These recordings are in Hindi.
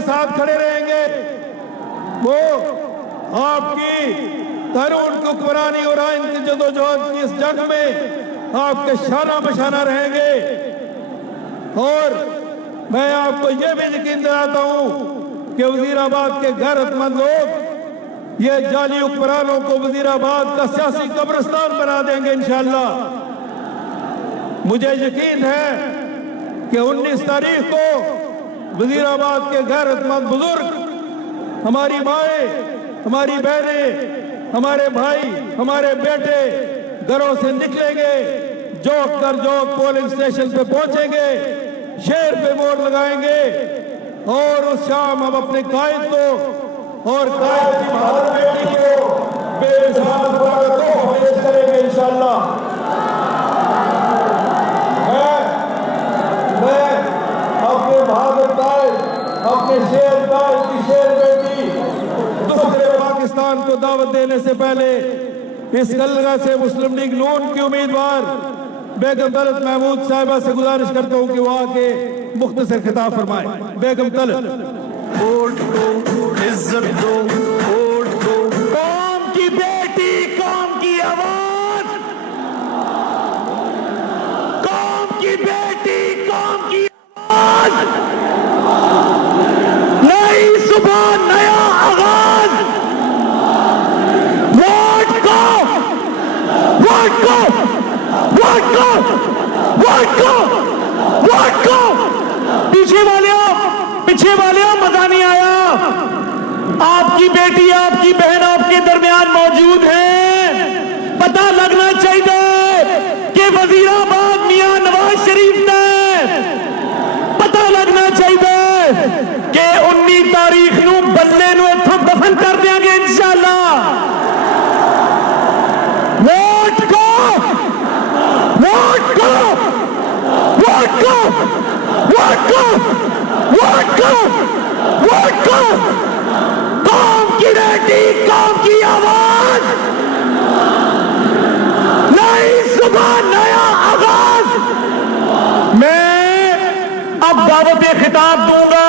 के साथ खड़े रहेंगे, वो आपकी तरुण हुक्मरानी और आइन की जदोजहद की इस जंग में आपके शाना बशाना रहेंगे। और मैं आपको यह भी यकीन दिलाता हूं कि वजीराबाद के गैरतमंद लोग ये जाली हुक्मरानों को वजीराबाद का सियासी कब्रिस्तान बना देंगे इंशाअल्लाह। मुझे यकीन है कि 19 तारीख को वजीराबाद के गैरतमंद बुजुर्ग, हमारी माएँ, हमारी बहनें, हमारे भाई, हमारे बेटे घरों से निकलेंगे, जोक कर जोक पोलिंग स्टेशन पे पहुंचेंगे, शेर पे वोट लगाएंगे और उस शाम हम अपने कायद को और कायद की बहादुर बेटी को बेमिसाल तोहफा पेश करेंगे इंशाअल्लाह। मैं अपने बहादुर कायद, अपने शेर कायद की शेर बेटी दूसरे पाकिस्तान को दावत देने से पहले इस कलगा से मुस्लिम लीग नून की उम्मीदवार बेगम तलत महमूद साहिबा से गुजारिश करता हूं कि वो आके मुख्तसर खिताब फरमाए। बेगम तलत। वोट दो, इज्जत दो, वोट दो। कौम की बेटी, कौम की आवाज, कौम की बेटी, कौम की आवाज, नई सुबह, नया आगाज। वोट को, वोट को, वोट को, वोट को, वोट को। पीछे वाले मजा नहीं आया। आपकी बेटी, आपकी बहन आपके दरमियान मौजूद है। पता लगना चाहिए कि वजीराबाद मियां नवाज शरीफ ने, पता लगना चाहिए कि 19 तारीख नू बल्ले नू इत्थों दफन कर देंगे इंशाअल्लाह। वोट को, वोट को, वोट को, वोट को, वोट को, वोट को। कौम की बेटी, कौम की आवाज, नई सुबह, नया आगाज। मैं अब दावत खिताब दूंगा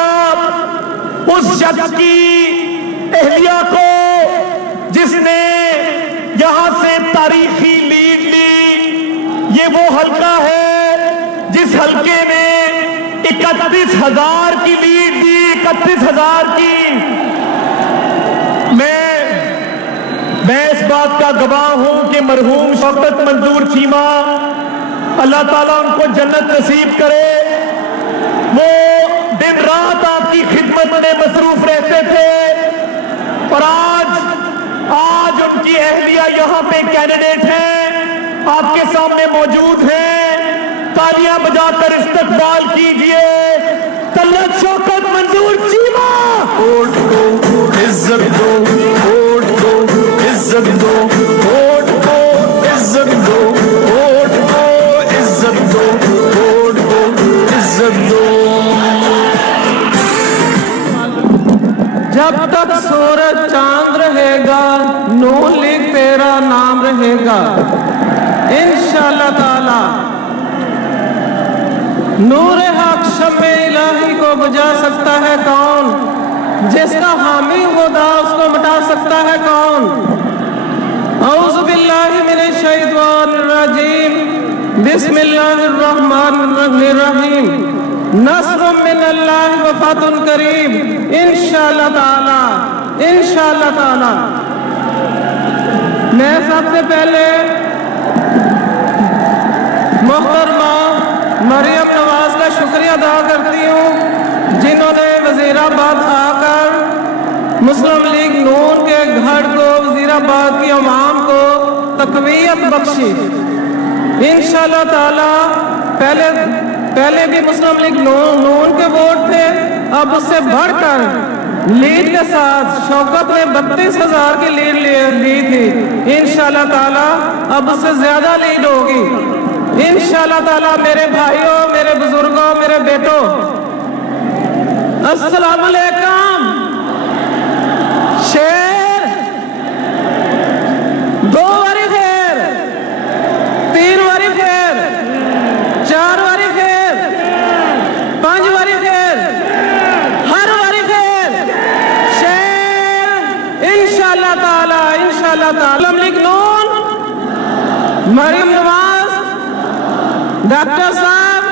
उस शख्स की एहलिया को जिसने यहां से तारीखी लीड ली। ये वो हल्का है जिस हल्के ने 31,000 की लीड दी, 31,000 की। मैं इस बात का गवाह हूं कि मरहूम शौकत मंजूर चीमा, अल्लाह ताला उनको जन्नत नसीब करे, वो दिन रात आपकी खिदमत में मसरूफ रहते थे और आज उनकी अहलिया यहां पे कैंडिडेट हैं, आपके सामने मौजूद हैं। तालियां बजाकर इस्तकबाल कीजिए तलत शौकत मंजूर चीमा। वोट दो, इज्जत दो, वोट दो, इज्जत दो, वोट दो, इज्जत दो, वोट दो, इज्जत दो, वोट दो, इज्जत दो। जब तक सूरज चांद रहेगा, नून लीग तेरा नाम रहेगा इंशाअल्लाह ताला। नूरे हक शम्मे इलाही को बुझा सकता है कौन? जिसका हामी खुदा उसको मिटा सकता है कौन? औज़ु बिल्लाहि मिनश शैतानिर रजीम, बिस्मिल्लाहिर रहमानिर रहीम। नस्रुम मिनल्लाहि व फतहुन करीम इंशाअल्लाह ताला, इंशाअल्लाह ताला। मैं सबसे पहले मोहतरमा मरियम नवाज का शुक्रिया अदा करती हूँ जिन्होंने वजीराबाद आकर मुस्लिम लीग नून के घर को, वजीराबाद की अवाम को तकवीयत बख्शी। इंशाअल्लाह ताला पहले भी मुस्लिम लीग नून के वोट थे, अब उससे बढ़कर लीड के साथ शौकत ने 32,000 की लीड ली थी। इंशाअल्लाह ताला अब उससे ज्यादा लीड होगी इंशाअल्लाह ताला। मेरे भाइयों, मेरे बुजुर्गों, मेरे बेटों, अस्सलाम वालेकुम। शेर दो बारी फेर, 3 बारी फेर, 4 बारी फेर, 5 बारी फेर, हर बारी फेर। इंशाअल्लाह ताला लीग नून, मरियम नवाज, डॉक्टर साहब,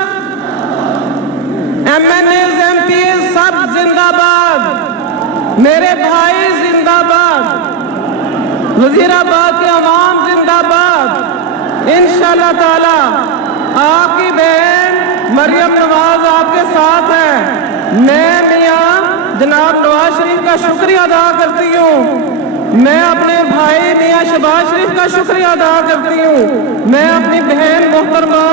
MNAs, MPs सब जिंदाबाद, मेरे भाई जिंदाबाद, वजीराबाद के अवाम जिंदाबाद। इंशाअल्लाह ताला आपकी बहन मरियम नवाज आपके साथ है। मैं मियां जनाब नवाज शरीफ का शुक्रिया अदा करती हूँ, मैं अपने भाई मियां शहबाज शरीफ का शुक्रिया अदा करती हूँ, मैं अपनी बहन मोहतरमा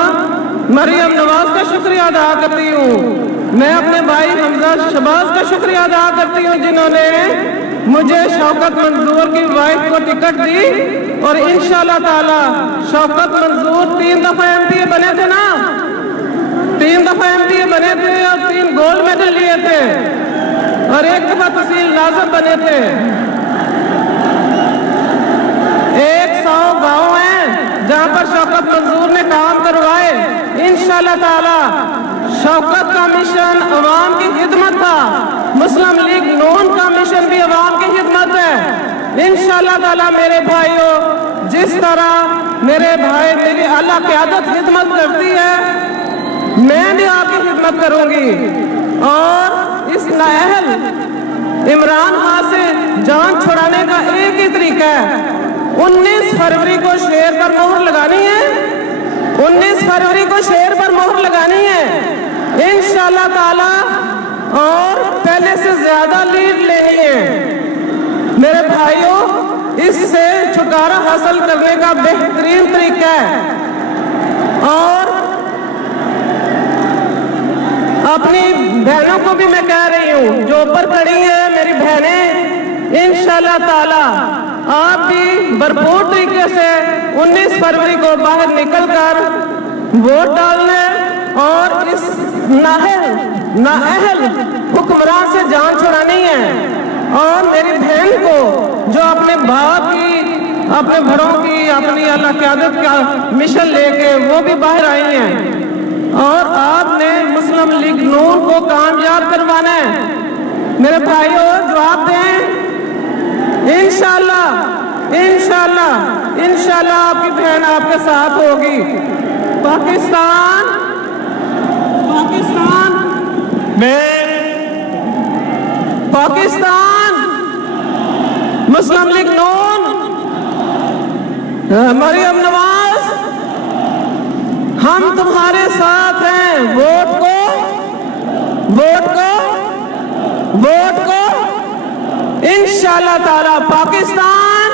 मरियम नवाज का शुक्रिया अदा करती हूँ, मैं अपने भाई हमजा शहबाज का शुक्रिया अदा करती हूँ जिन्होंने मुझे शौकत मंजूर की वाइफ को टिकट दी। और इंशाअल्लाह ताला शौकत मंजूर 3 दफा MP बने थे ना, 3 दफा MP बने थे और 3 गोल्ड मेडल लिए थे और 1 दफा तहसील नाज़िम बने थे। 100 गांव हैं जहां पर शौकत मंजूर ने काम करवाए। इंशाअल्लाह ताला शौकत का मिशन अवाम की खिदमत था, मुस्लिम लीग नून का मिशन भी अवाम की खिदमत है। इंशाअल्लाह ताला मेरे भाइयों, जिस तरह मेरे भाई मेरी आला क़यादत खिदमत करती है, मैं भी आपकी खिदमत करूंगी। और इस नाअहल इमरान खान से जान छुड़ाने का एक ही तरीका है, 19 फरवरी को शेर पर मोहर लगानी है, 19 फरवरी को शेर पर मोहर लगानी है इंशाअल्लाह ताला, और पहले से ज्यादा लीड लेनी है। मेरे भाइयों, इससे छुटकारा हासिल करने का बेहतरीन तरीका है। और अपनी बहनों को भी मैं कह रही हूँ जो ऊपर खड़ी है मेरी बहनें, इंशाअल्लाह ताला आप भी भरपूर तरीके से 19 फरवरी को बाहर निकलकर वोट डालने और इस नाअहल हुक्मरान से जान छुड़ानी है। और मेरी बहन को जो अपने बाप की, अपने बड़ों की, अपनी अल्लाह क़यादत का मिशन लेके वो भी बाहर आई हैं और आपने मुस्लिम लीग नून को कामयाब करवाना है। मेरे भाइयों जवाब दें, इंशाअल्लाह इंशाअल्लाह इंशाअल्लाह आपकी बहन आपके साथ होगी। पाकिस्तान पाकिस्तान पाकिस्तान मुस्लिम लीग नून, मरियम नवाज, हम तुम्हारे साथ हैं। वोट को इंशाअल्लाह ताला पाकिस्तान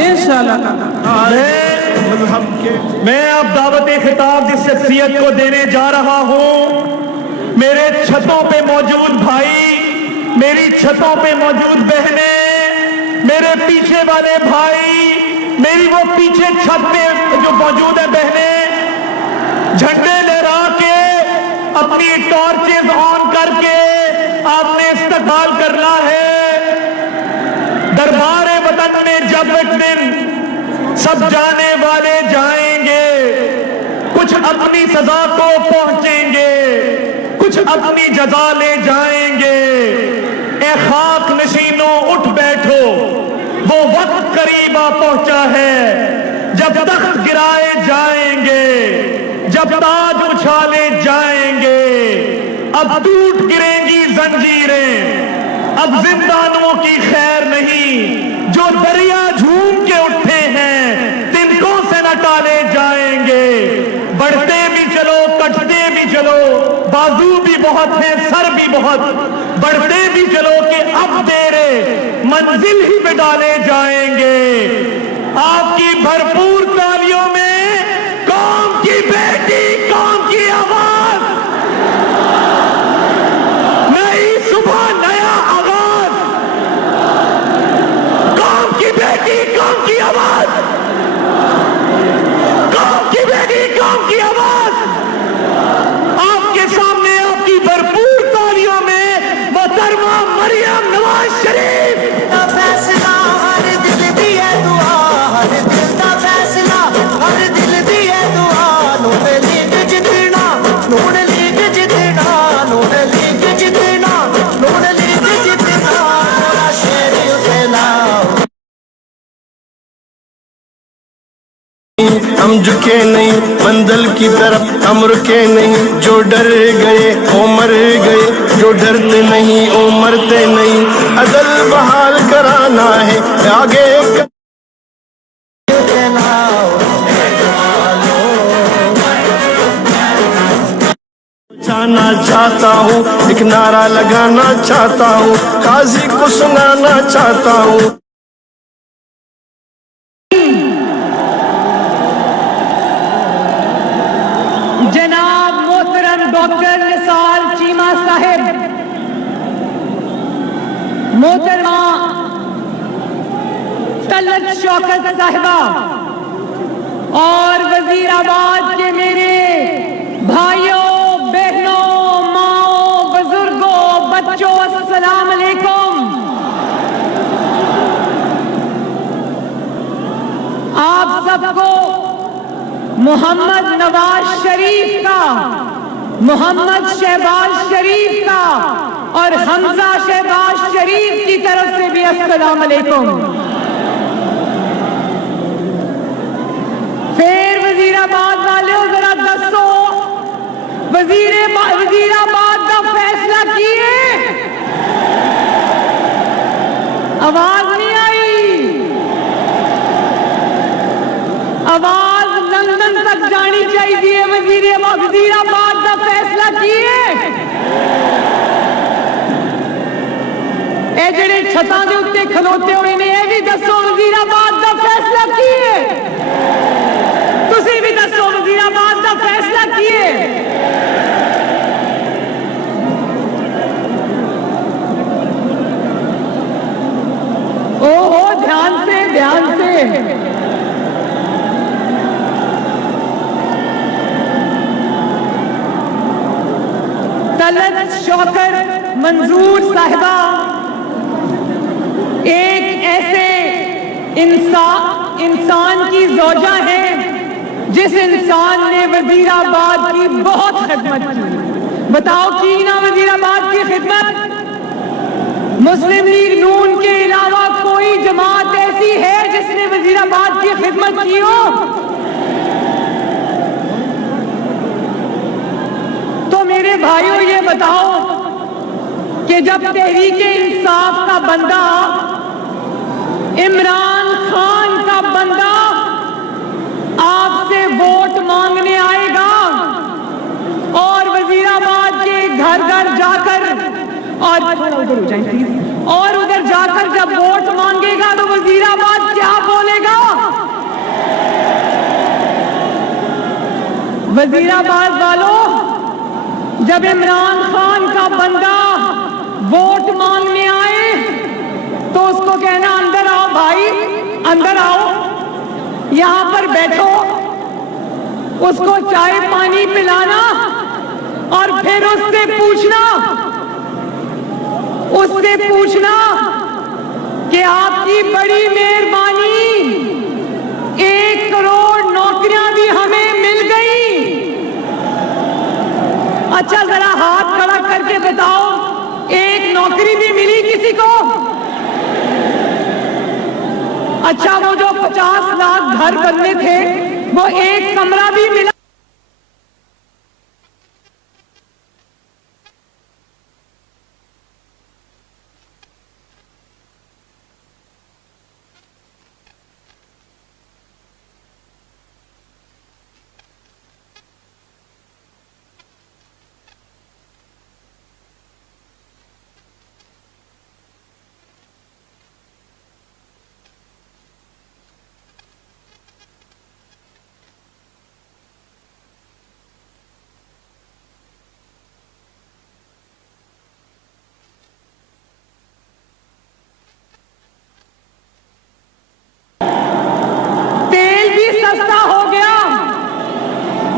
इंशाअल्लाह ताला। मैं अब दावत खिताब जिस शख्सियत को देने जा रहा हूं, मेरे छतों पे मौजूद भाई, मेरी छतों पे मौजूद बहनें, मेरे पीछे वाले भाई, मेरी वो पीछे छत पे जो मौजूद है बहनें, झंडे लहरा के अपनी टॉर्चेस ऑन करके आपने इस्तकबाल करना है। दरबार वतन में जब एक दिन सब जाने वाले जाएंगे, कुछ अपनी सजा को पहुंचेंगे, कुछ अपनी जजा ले जाएंगे। ए खाक नशीनों उठ बैठो, वो वक्त करीब आ पहुंचा है जब तख्त गिराए जाएंगे, जब ताज उछाले जाएंगे। अब टूट गिरेंगी जंजीरें, अब जिंदानुओं की खैर नहीं, जो दरिया झूम के उठे हैं तिनकों से न टाले जाएंगे। बढ़ते भी चलो कटते भी चलो, बाजू भी बहुत है सर भी बहुत, बढ़ते भी चलो कि अब तेरे मंजिल ही पे डाले जाएंगे। आपकी भरपूर तालियों में कौम की बेटी, कौम की आवाज, नई सुबह नया आगाज, कौम की बेटी कौम की आवाज, कौम की बेटी कौम की आवाज। आपके सामने आपकी भरपूर तालियों में मोहतरमा मरियम नवाज शरीफ। फैसला हर दिल दी है दुआ, हर दिल का फैसला हर दिल दी है दुआ, नो पे लीड जिंदगी हम झुके नहीं मंजिल की तरफ, हम रुके नहीं। जो डर गए वो मर गए, जो डरते नहीं वो मरते नहीं। अदल बहाल कराना है आगे जाना चाहता हूँ, एक नारा लगाना चाहता हूँ, काजी को सुनाना चाहता हूँ। जनाब मोहतरम डॉक्टर निसार चीमा साहिब, मोहतरमा तलत शौकत साहिबा और वजीराबाद के मेरे भाइयों बहनों माओ बुजुर्गों बच्चों अस्सलाम अलैकुम। आप सबको मोहम्मद नवाज शरीफ का, मोहम्मद शहबाज शरीफ का और हमजा शहबाज शरीफ की तरफ से भी अस्सलाम अलैकुम। फिर वजीराबाद वाले जरा दसो वजीराबाद का फैसला किए? आवाज नहीं आई, आवाज लंदन तक जानी चाहिए। वजीराबाद का फैसला किए? ए जेड़े छतां दे उत्ते खलोते हुए ने ये भी दसो वजीराबाद का फैसला किए? तुसी भी दसो वजीराबाद का फैसला किए? ओहो ध्यान से, ध्यान से। तलत शौकत मंजूर साहिबा एक ऐसे इंसान की ज़ौजा है जिस इंसान ने वजीराबाद की बहुत खिदमत की। बताओ की ना वजीराबाद की खिदमत? मुस्लिम लीग नून के अलावा कोई जमात ऐसी है जिसने वजीराबाद की खिदमत की हो? तो मेरे भाइयों ये बताओ कि जब तहरीके इंसाफ का बंदा, इमरान खान का बंदा आपसे वोट मांगने आएगा और वजीराबाद के घर घर जाकर और उधर हो जाए प्लीज, और उधर जाकर जब वोट मांगेगा तो वजीराबाद क्या बोलेगा? वजीराबाद वालों, जब इमरान खान का बंदा वोट मांगने आए तो उसको कहना अंदर आओ भाई, अंदर आओ, यहां पर बैठो, उसको चाय पानी पिलाना और फिर उससे पूछना कि आपकी बड़ी मेहरबानी, 1 करोड़ नौकरियां भी हमें मिल गई। अच्छा जरा हाथ खड़ा करके बताओ, एक नौकरी भी मिली किसी को? अच्छा वो जो 50 लाख घर बनने थे वो एक कमरा भी मिला?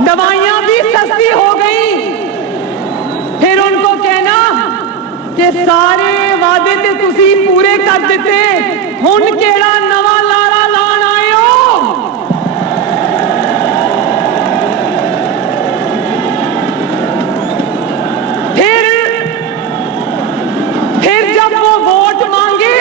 दवाइयां भी सस्ती हो गई। फिर उनको कहना कि सारे वादे ते तुसी पूरे कर दिते, हुण केड़ा नवा लारा लाण आए हो? फिर जब वो वोट मांगे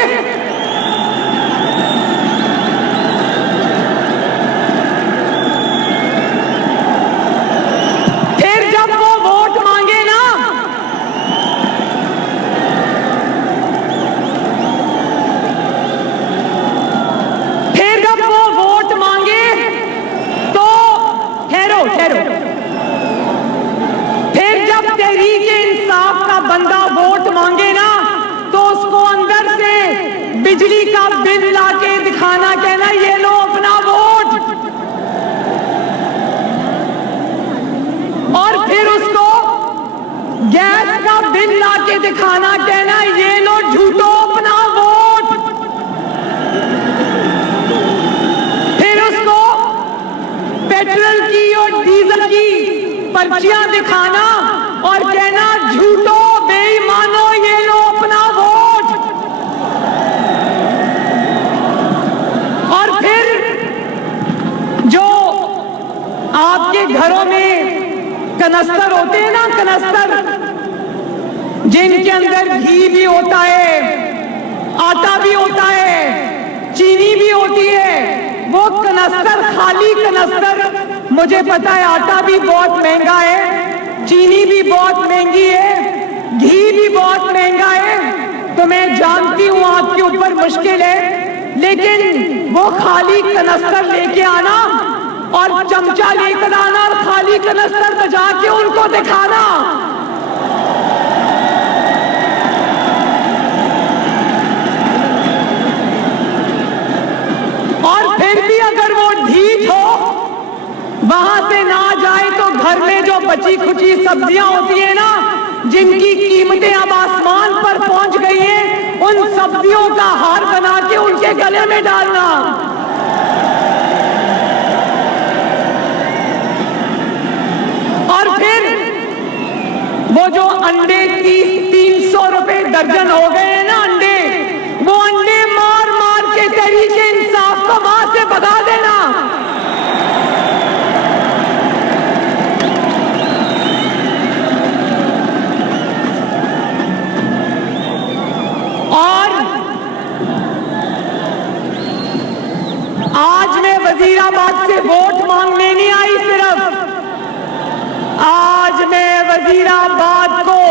बिल ला के दिखाना, कहना ये लो झूठो अपना वोट, फिर उसको पेट्रोल की और डीजल की पर्चियां दिखाना और कहना झूठो बेईमानो ये लो अपना वोट। और फिर जो आपके घरों में कनस्तर होते हैं ना, कनस्तर जिनके अंदर घी भी होता है, आटा भी होता है, चीनी भी होती है, वो कनस्तर, खाली कनस्तर, मुझे पता है आटा भी बहुत महंगा है, चीनी भी बहुत महंगी है, घी भी बहुत महंगा है, तो मैं जानती हूं आपके ऊपर मुश्किल है, लेकिन वो खाली कनस्तर लेके आना और चमचा लेकर आना और खाली कनस्तर बजा के उनको दिखाना। और फिर भी अगर वो ढीठ हो, वहां से ना जाए, तो घर में जो बची खुची सब्जियां होती है ना, जिनकी कीमतें अब आसमान पर पहुंच गई हैं, उन सब्जियों का हार बना के उनके गले में डालना। और फिर वो जो अंडे 300 रुपए दर्जन हो गए हैं ना अंडे, वो अंडे मार मार के तरीके इंसाफ को वहां से भगा देना। और आज मैं वजीराबाद से वोट मांगने नहीं आई, सिर्फ आज मैं वजीराबाद को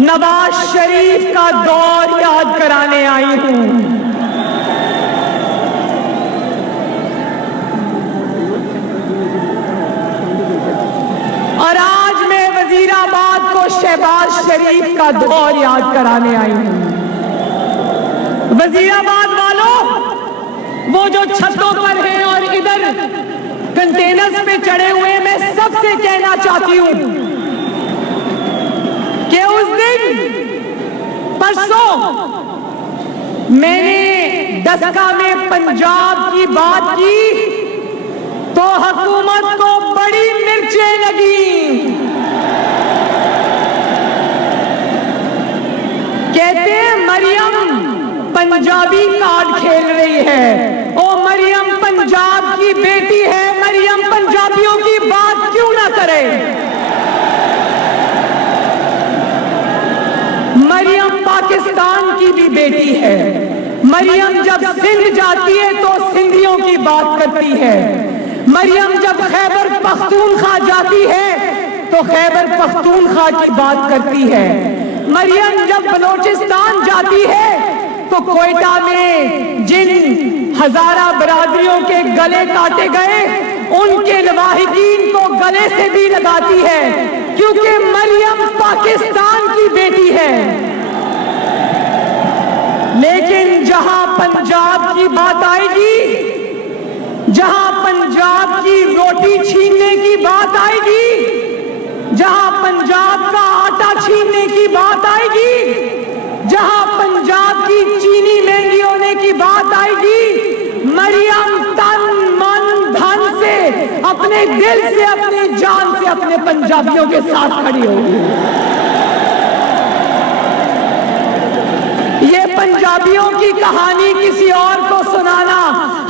नवाज शरीफ का दौर याद कराने आई हूं। और आज मैं वजीराबाद को शहबाज शरीफ का दौर याद कराने आई हूं। वजीराबाद वालों, वो जो छतों पर हैं और इधर कंटेनर्स पे चढ़े हुए, मैं सबसे कहना चाहती हूं कि उस दिन परसों मैंने दसका में पंजाब की बात की तो हुकूमत को बड़ी मिर्चें लगी। कहते हैं मरियम पंजाबी कार्ड खेल रही है, ओ मरियम पंजाब की बेटी है, मरियम पंजाबियों की बात क्यों ना करे। मरियम पाकिस्तान की भी बेटी है। मरियम जब सिंध जाती है तो सिंधियों की बात करती है। मरियम जब खैबर पख्तूनख्वा जाती है तो खैबर पख्तूनख्वा की बात करती है। मरियम जब बलोचिस्तान जाती है तो कोयटा में जिन हजारा बरादरियों के गले काटे गए, उनके लवाहिकीन को गले से भी लगाती है, क्योंकि मरियम पाकिस्तान की बेटी है। लेकिन जहां पंजाब की बात आएगी, जहां पंजाब की रोटी छीनने की बात आएगी, जहां पंजाब का आटा छीनने की बात आएगी, जहां पंजाब की चीनी महंगी होने की बात आएगी, मरियम तन मन धन से, अपने दिल से, अपनी जान से अपने पंजाबियों के साथ खड़ी होगी। ये पंजाबियों की कहानी किसी और को सुनाना,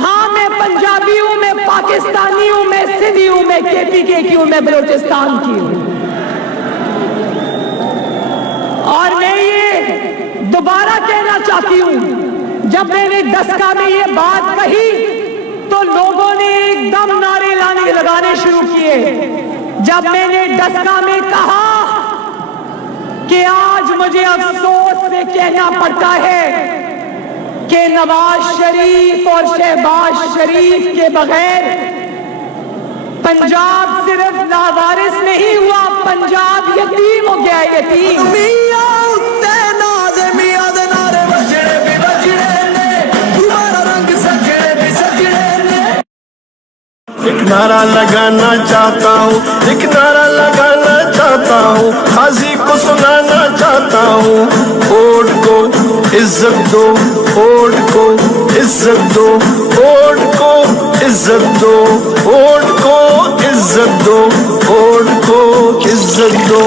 हाँ मैं पंजाबी हूं, मैं पाकिस्तानी हूं, मैं सिंधी हूं, मैं KPK की हूं, मैं बलोचिस्तान की हूं। और मैं ये दोबारा कहना चाहती हूं, जब मैंने दसका में ये बात कही तो लोगों ने एकदम नारे लगाने शुरू किए। जब मैंने दसका में कहा कि आज मुझे अफसोस से कहना पड़ता है कि नवाज शरीफ और शहबाज शरीफ के बगैर पंजाब सिर्फ लावारिस नहीं हुआ, पंजाब यतीम हो गया। यतीम एक नारा लगाना चाहता हूँ, एक नारा लगाना चाहता हूँ, हाजी को सुनाना इज्जत दो, वोट को इज्जत दो, वोट को इज्जत दो, वोट को इज्जत दो, वोट को इज्जत दो।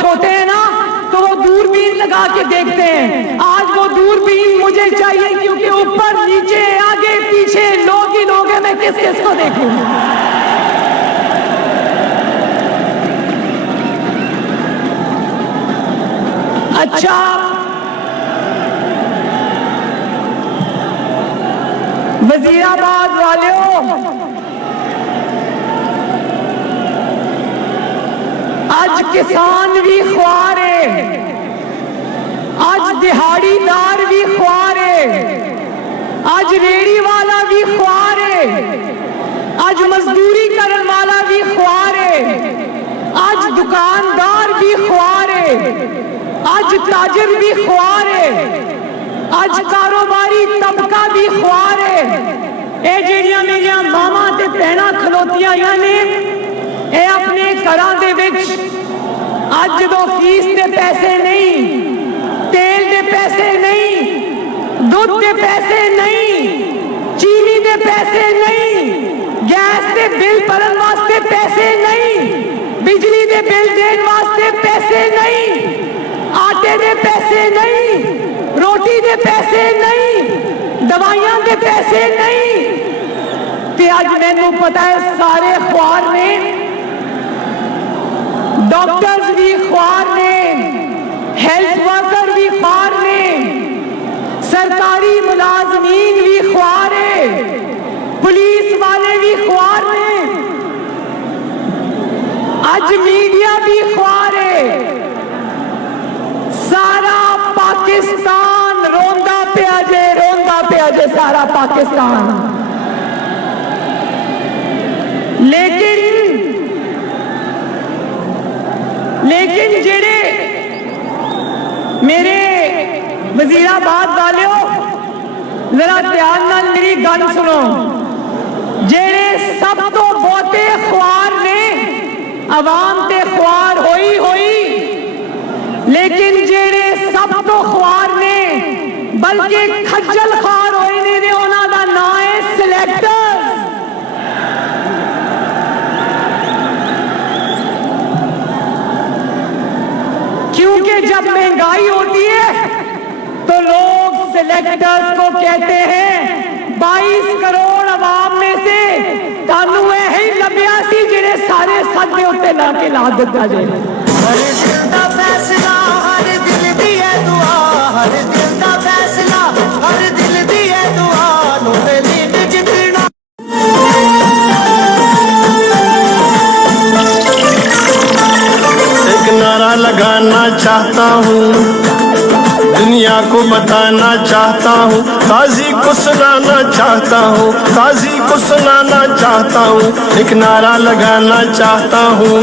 छोटे हैं ना तो वो दूरबीन लगा के देखते हैं। आज वो दूरबीन मुझे चाहिए क्योंकि ऊपर नीचे आगे पीछे लोग ही लोग हैं, मैं किस किस को देखूं। अच्छा, वजीराबाद वालों, आज किसान भी ख्वार है, आज दिहाड़ीदार भी ख्वार है, आज रेड़ी वाला भी ख्वार है, आज मजदूरी करने वाला भी ख्वार है, आज दुकानदार भी ख्वार है, आज ताजिर भी ख्वार है, आज कारोबारी तबका भी ख्वार है। ए ਜਿਹੜੀਆਂ ਮੇਰੀਆਂ ਮਾਵਾਂ ਤੇ ਭੈਣਾਂ ਖਲੋਤੀਆਂ ਆਈਆਂ ਨੇ, ਇਹ ਆਪਣੇ ਘਰਾਂ ਦੇ ਵਿੱਚ ਅੱਜ ਜਦੋਂ ਫੀਸ ਦੇ ਪੈਸੇ ਨਹੀਂ, ਤੇਲ ਦੇ ਪੈਸੇ ਨਹੀਂ, ਦੁੱਧ ਦੇ ਪੈਸੇ ਨਹੀਂ, ਚੀਨੀ ਦੇ ਪੈਸੇ ਨਹੀਂ, ਗੈਸ ਦੇ ਬਿੱਲ ਭਰਨ ਵਾਸਤੇ ਪੈਸੇ ਨਹੀਂ, ਬਿਜਲੀ ਦੇ ਬਿੱਲ ਦੇਣ ਵਾਸਤੇ ਪੈਸੇ ਨਹੀਂ, ਆਟੇ ਦੇ ਪੈਸੇ ਨਹੀਂ, रोटी दे पैसे नहीं, दवाइयां दे पैसे नहीं। ते आज मैनू पता है सारे ख्वार ने, डॉक्टर्स भी ख्वार ने, हेल्थ वर्कर भी ख्वार ने, सरकारी मुलाजमीन भी ख्वार है, पुलिस वाले भी ख्वार ने, आज मीडिया भी ख्वार है, सारा पाकिस्तान रोंदा पिया जे सारा पाकिस्तान। लेकिन जेड़े मेरे वजीराबाद वालों, जरा ध्यान नाल मेरी गल सुनो। जेड़े सब तो बहुते ख्वार ने, अवाम ते ख्वार होई, लेकिन जेड़े सब तो ख्वार ने बल्कि खज्जल ख्वार होए ने, उन्हां दा नाम है सिलेक्टर्स। क्योंकि जब महंगाई होती है तो लोग सिलेक्टर्स को कहते हैं 22 करोड़ अवाम में से तानू यही लभ्या सी जेड़े सारे सद दे उत्ते ला के ला दिता जाए। हर दिल दा फैसला, हर दिल दी है दुआ, हर दिल दा फैसला, हर दिल दी है दुआ, नूरे दिन जितना। एक नारा लगाना चाहता हूँ, दुनिया को बताना चाहता हूँ, काजी को सुनाना चाहता हूँ, काजी को सुनाना चाहता हूँ, एक नारा लगाना चाहता हूँ,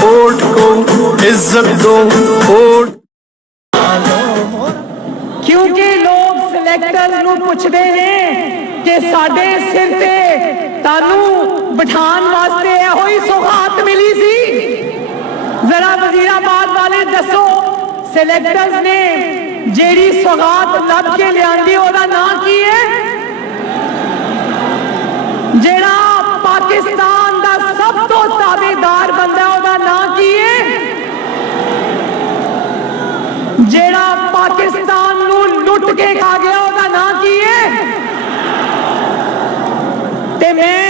वोट को इज्जत दो, वोट। क्योंकि लोग सिलेक्टर्स नूं पुछदे ने कि साडे सिर ते तानू बिठान वास्ते होई सौगात मिली सी। जरा वजीराबाद वाले दसो, सिलेक्टर्स ने जेड़ी सौगात लब के लियांदी ओदा नाम की है? जेड़ा पाकिस्तान दा सब तो ताबेदार बंदा ओदा नाम की है? जेड़ा पाकिस्तान नू लुट के खा गया ओदा नाम की है? ते मैं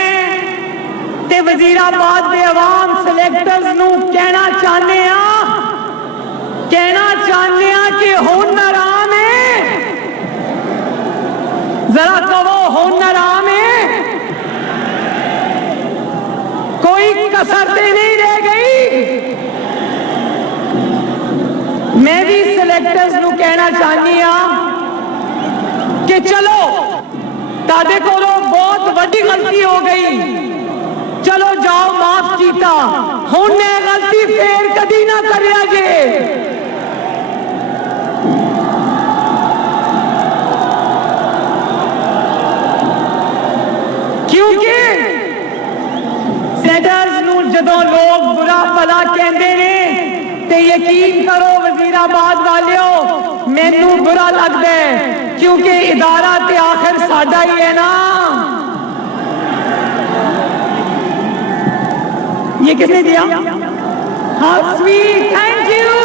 ते वजीराबाद दे अवाम सिलेक्टर्स नू कहना चाहने कि हुन आराम है। जरा कहो हुन आराम है, कोई कसर ते नहीं रह गई। मैं भी सिलेक्टर्स नू कहना चाहनी कि चलो तादे कोलो बहुत बड़ी गलती हो गई, चलो जाओ माफ कीता, हुण ये गलती फेर कदी ना करिया जे। मैनू बुरा लगता है क्योंकि इदारा ते आखिर साडा ही है ना। ये किसने दिया? How sweet, thank you.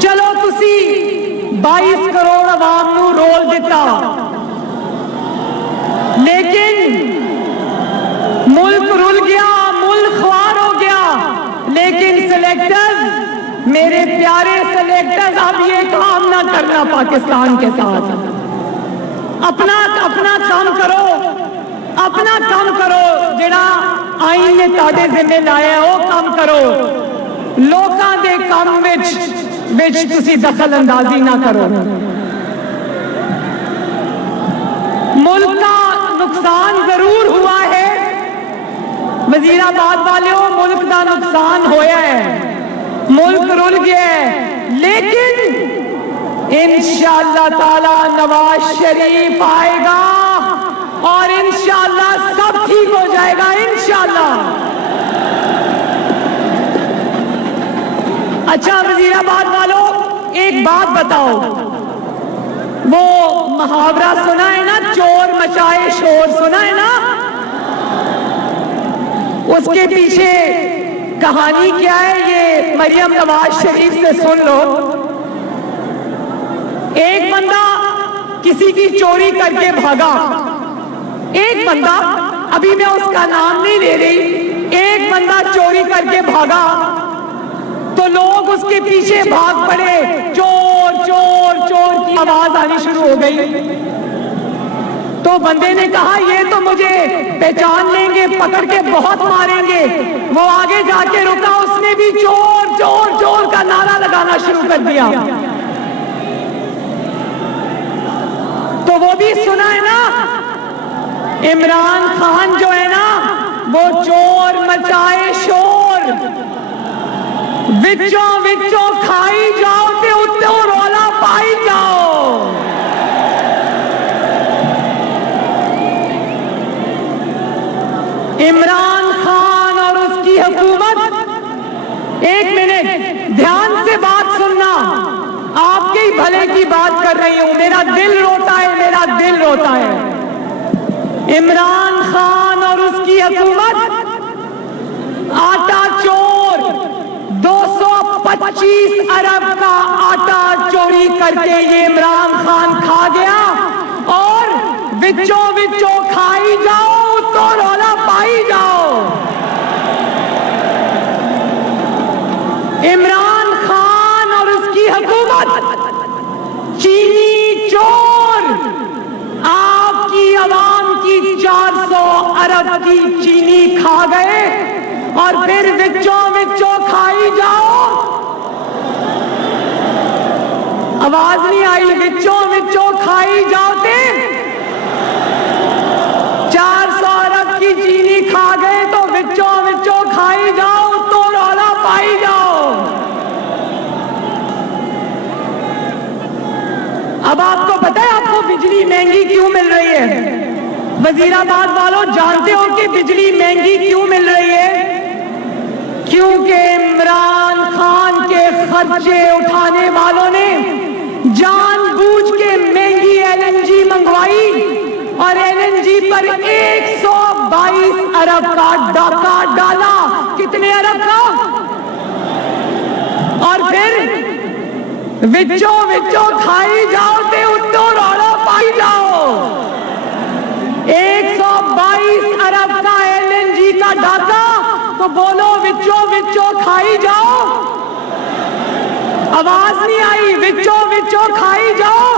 चलो तुसी 22 करोड़ आवाम नू रोल दिता, लेकिन मुल्क रुल गया, मुल्क ख्वार हो गया। लेकिन सिलेक्टर्स, मेरे प्यारे सिलेक्टर्स, अब ये काम ना करना पाकिस्तान के साथ। अपना अपना काम करो, अपना काम करो, जेड़ा आईन ने ताड़े जिम्मे लाया वो काम करो। लोकां दे काम विच तुसी दखल अंदाजी ना करो। मुल्क का नुकसान जरूर हुआ है, वजीराबाद वालों, मुल्क का नुकसान होया है, मुल्क रुल गया है, लेकिन इंशाअल्लाह ताला नवाज शरीफ आएगा और इंशाअल्लाह सब ठीक हो जाएगा, इंशाअल्लाह। अच्छा वजीराबाद वालों, एक बात बताओ, वो मुहावरा सुना है ना, चोर मचाए शोर, सुना है ना? उसके पीछे कहानी क्या है ये मरियम नवाज शरीफ से सुन लो। एक बंदा किसी की चोरी करके भागा, एक बंदा, अभी मैं उसका नाम नहीं ले रही, एक बंदा चोरी करके भागा तो लोग उसके पीछे भाग पड़े, चोर चोर चोर की आवाज आनी शुरू हो गई। तो बंदे ने कहा ये तो मुझे पहचान लेंगे, पकड़ के बहुत मारेंगे। वो आगे जाके रुका, उसने भी चोर चोर चोर का नारा लगाना शुरू कर दिया। तो वो भी सुना है ना, इमरान खान जो है ना वो चोर मचाए शोर, विचों विचों खाई जाओ ते उत्ते रौला पाई जाओ। इमरान खान और उसकी हुकूमत, एक मिनट ध्यान से बात सुनना, आपके ही भले की बात कर रही हूं, मेरा दिल रोता है, मेरा दिल रोता है। इमरान खान और उसकी हुकूमत आटा चोर, 225 अरब का आटा चोरी करके ये इमरान खान खा गया और विचों विचों खाई जाओ तो रौला पाई जाओ। इमरान खान और उसकी हुकूमत चीनी चोर, आपकी आवाम की 400 अरब की चीनी खा गए और फिर विचों विचों खाई जाओ। आवाज नहीं आई, विचों विचों खाई जाओ थे। 400 अरब की चीनी खा गए तो विचों विचों खाई जाओ तो रौला पाई जाओ। अब आपको पता है आपको बिजली महंगी क्यों मिल रही है? वजीराबाद वालों जानते हो कि बिजली महंगी क्यों मिल रही है? क्योंकि इमरान खान के खर्चे उठाने वालों ने जानबूझ के महंगी एलएनजी मंगवाई और एलएनजी पर 122 अरब का डाका डाला। कितने अरब का? और फिर विचों विचों खाई जाओ ते उत्तो रौला पाई जाओ। 122 अरब का एलएनजी का डाका, तो बोलो विचों विचों खाई जाओ। आवाज नहीं आई, विचों विचों खाई जाओ।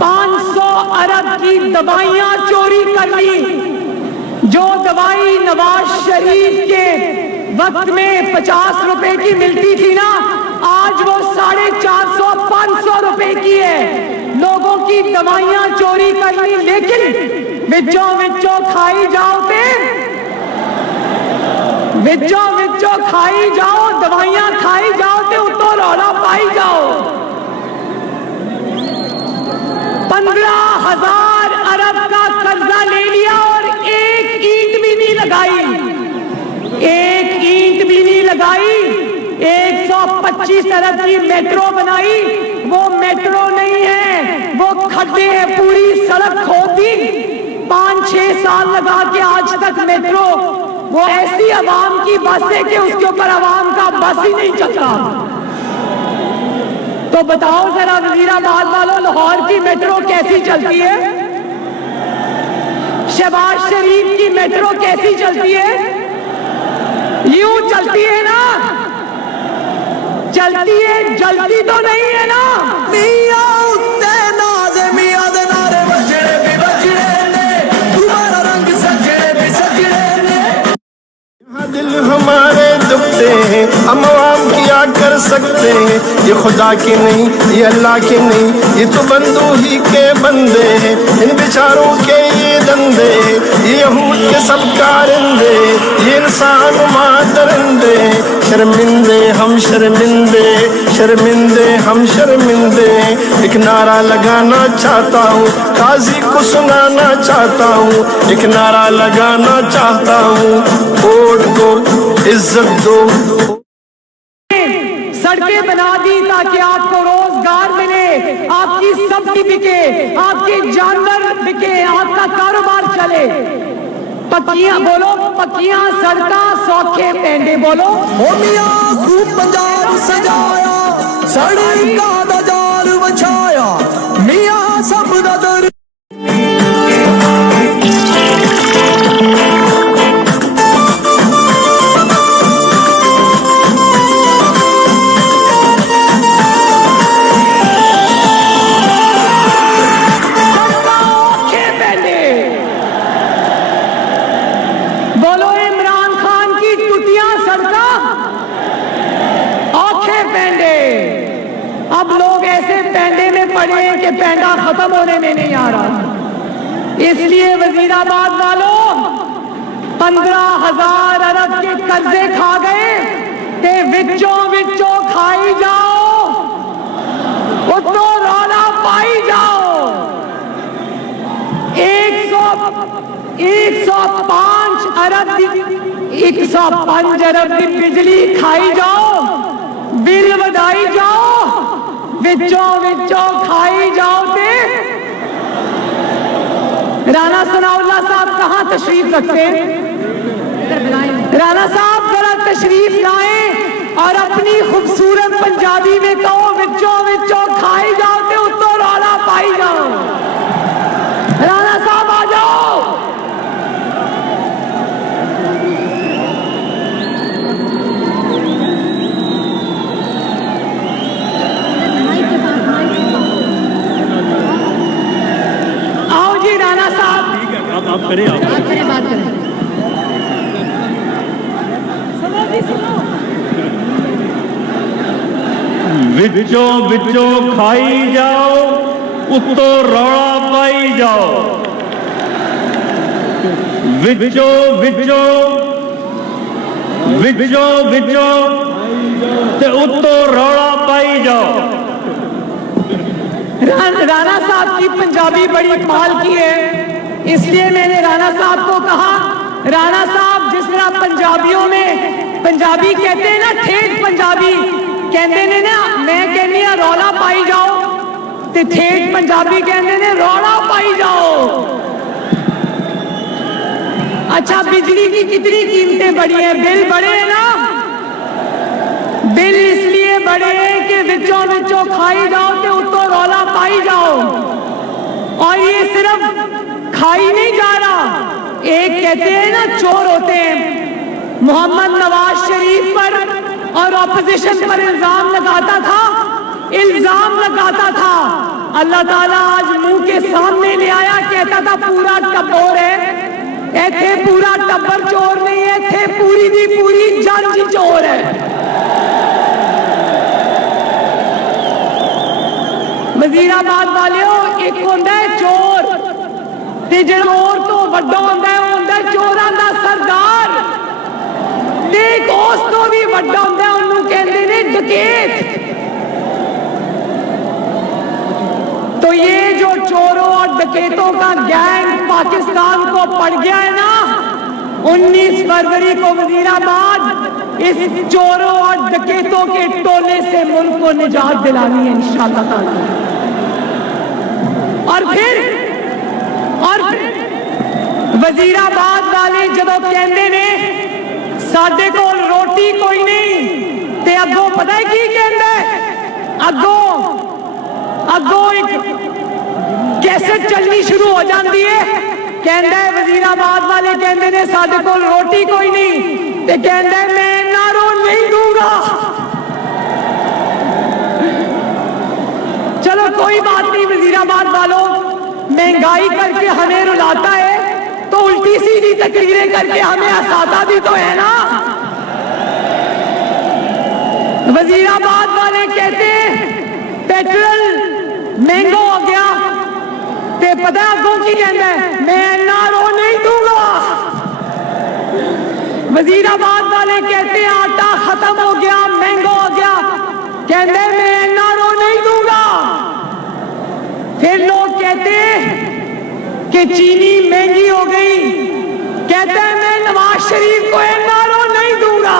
500 अरब की दवाइयां चोरी कर ली। जो दवाई नवाज शरीफ के वक्त में 50 रुपए की मिलती थी ना, आज वो 450-500 रुपए की है। लोगों की दवाइयां चोरी कर ली, लेकिन विचों विचों खाई जाओ ते, विचों विचों खाई जाओ, दवाइयां खाई जाओ ते उत्तो रौला पाई जाओ। 15,000 अरब का कर्जा ले लिया और एक ईंट भी लगाई, एक ईंट भी नहीं लगाई। 125 अरब की मेट्रो बनाई, वो मेट्रो नहीं है, वो खड्डे हैं। पूरी सड़क खोदी, 5-6 साल लगा के आज तक मेट्रो, वो ऐसी आवाम की बस है कि उसके ऊपर आवाम का बस ही नहीं चलता। तो बताओ जरा वजीराबाद वालों, लाहौर की मेट्रो कैसी चलती है? शहबाज शरीफ की मेट्रो कैसी चलती है? यूं चलती है ना? चलती है, जलती तो नहीं है ना? मियां उत्ते नाज़ मियां दे नारे बजड़े भी बजड़े ने, तुम्हारा रंग सजड़े भी सजड़े ने। यहाँ दिल हमारे दुखते हैं, हम आवाम क्या कर सकते हैं। ये खुदा के नहीं, ये अल्लाह के नहीं, ये तो बंदू ही के बंदे हैं। इन बेचारों के ये धंधे, ये यहूद के सब कारिंदे, ये इंसान मादरंदे। शर्मिंदे हम शर्मिंदे, शर्मिंदे हम शर्मिंदे। एक नारा लगाना चाहता हूँ, काजी को सुनाना चाहता हूँ, एक नारा लगाना चाहता हूँ, वोट को इज्जत दो। सड़कें बना दी ताकि आपको रोजगार मिले, आपकी सब्जी बिके, आपके जानवर बिके, आपका कारोबार चले। पक्कियां बोलो, पक्कियां सड़कां, सौखे पेंडे बोलो। ओ मियां खूब पंजाब सजाया, सड़का दा जाल बछाया, मियां सब दा दर। बोलो इमरान खान की टूटियां सड़कें, औखे पेंडे। अब लोग ऐसे पेंडे में पड़े हैं कि पेंडा खत्म होने में नहीं आ रहा। इसलिए वजीराबाद वालों 15,000 अरब के कर्जे खा गए, ते विचों विचों खाई जाओ, उतो रौला पाई जाओ। 105 अरब की बिजली खाई जाओ, बिल बढ़ाई जाओ, विचों विचों खाई जाओ। ते राणा सनाउल्लाह साहब कहां तशरीफ रखते हैं? राणा साहब जरा तशरीफ लाएं और अपनी खूबसूरत पंजाबी में कहो, विचों विचों खाई जाओ ते उत्तो रौला पाई जाओ। राणा साहब आ जाओ। आओ जी राणा साहब, आप करें, आप बात करें। सुनो जी सुनो। विचों विचों खाई जाओ, उत्तो रौला पाई जाओ। विचों विचों विचों विचों ते उत्तो रौला पाई जाओ। राणा साहब की पंजाबी बड़ी कमाल की है, इसलिए मैंने राणा साहब को कहा, राणा साहब जिस तरह पंजाबियों में पंजाबी कहते हैं ना, ठेठ पंजाबी कहते ने ना, मैं कहनी हाँ रौला पाई जाओ, ते ठेठ पंजाबी कहते ने रौला पाई जाओ। अच्छा, बिजली की कितनी कीमतें बढ़ी हैं? बिल बढ़े हैं ना? बिल इसलिए बढ़े हैं कि विचों विचों खाई जाओ ते उत्तो रौला पाई जाओ। और ये सिर्फ खाई नहीं जा रहा, एक कहते हैं ना चोर होते हैं, मोहम्मद नवाज शरीफ पर और ऑपोजिशन पर इल्जाम लगाता था, अल्लाह ताला आज मुंह के सामने ले आया, कहता था पूरा टब्बर है, ऐथे पूरा टब्बर चोर नहीं है, ऐथे पूरी दी पूरी जंज चोर है। वजीराबाद वालियों, एक होंदा है चोर, ते जेड़ा चोर तो वड्डा होंदा है, वो होंदा है चोरां दा सरदार, ते एक उस तो भी वड्डा होंदा है, उन्होंने कहते हैं डकैत। तो ये जो चोरों और डकैतों का गैंग पाकिस्तान को पड़ गया है ना, 19 फरवरी को वजीराबाद इस चोरों और डकैतों के टोले से मुल्क को निजात दिलानी है इंशाअल्लाह ताला। और फिर वजीराबाद वाले जदों कहते ने साडे कोल रोटी कोई नहीं ते अगों पता है की कहंदा अगों एक कैसेट चलनी शुरू हो जाती है। कहता है वजीराबाद वाले कहते ने साडे कोल रोटी कोई नहीं ते कहता है मैं नारो नहीं दूंगा। चलो कोई बात नहीं वजीराबाद वालों, महंगाई करके हमें रुलाता है तो उल्टी सीधी तकरीरें करके हमें हंसाता भी तो है ना। वजीराबाद वाले कहते हैं पेट्रोल महंगा हो गया ते पता अगों की कहता है मैं नारो नहीं दूंगा। वजीराबाद वाले कहते हैं आटा खत्म हो गया महंगा हो गया, कहते हैं मैं नारो नहीं दूंगा। फिर लोग कहते हैं कि चीनी महंगी हो गई, कहते हैं मैं नवाज शरीफ को नारो नहीं दूंगा।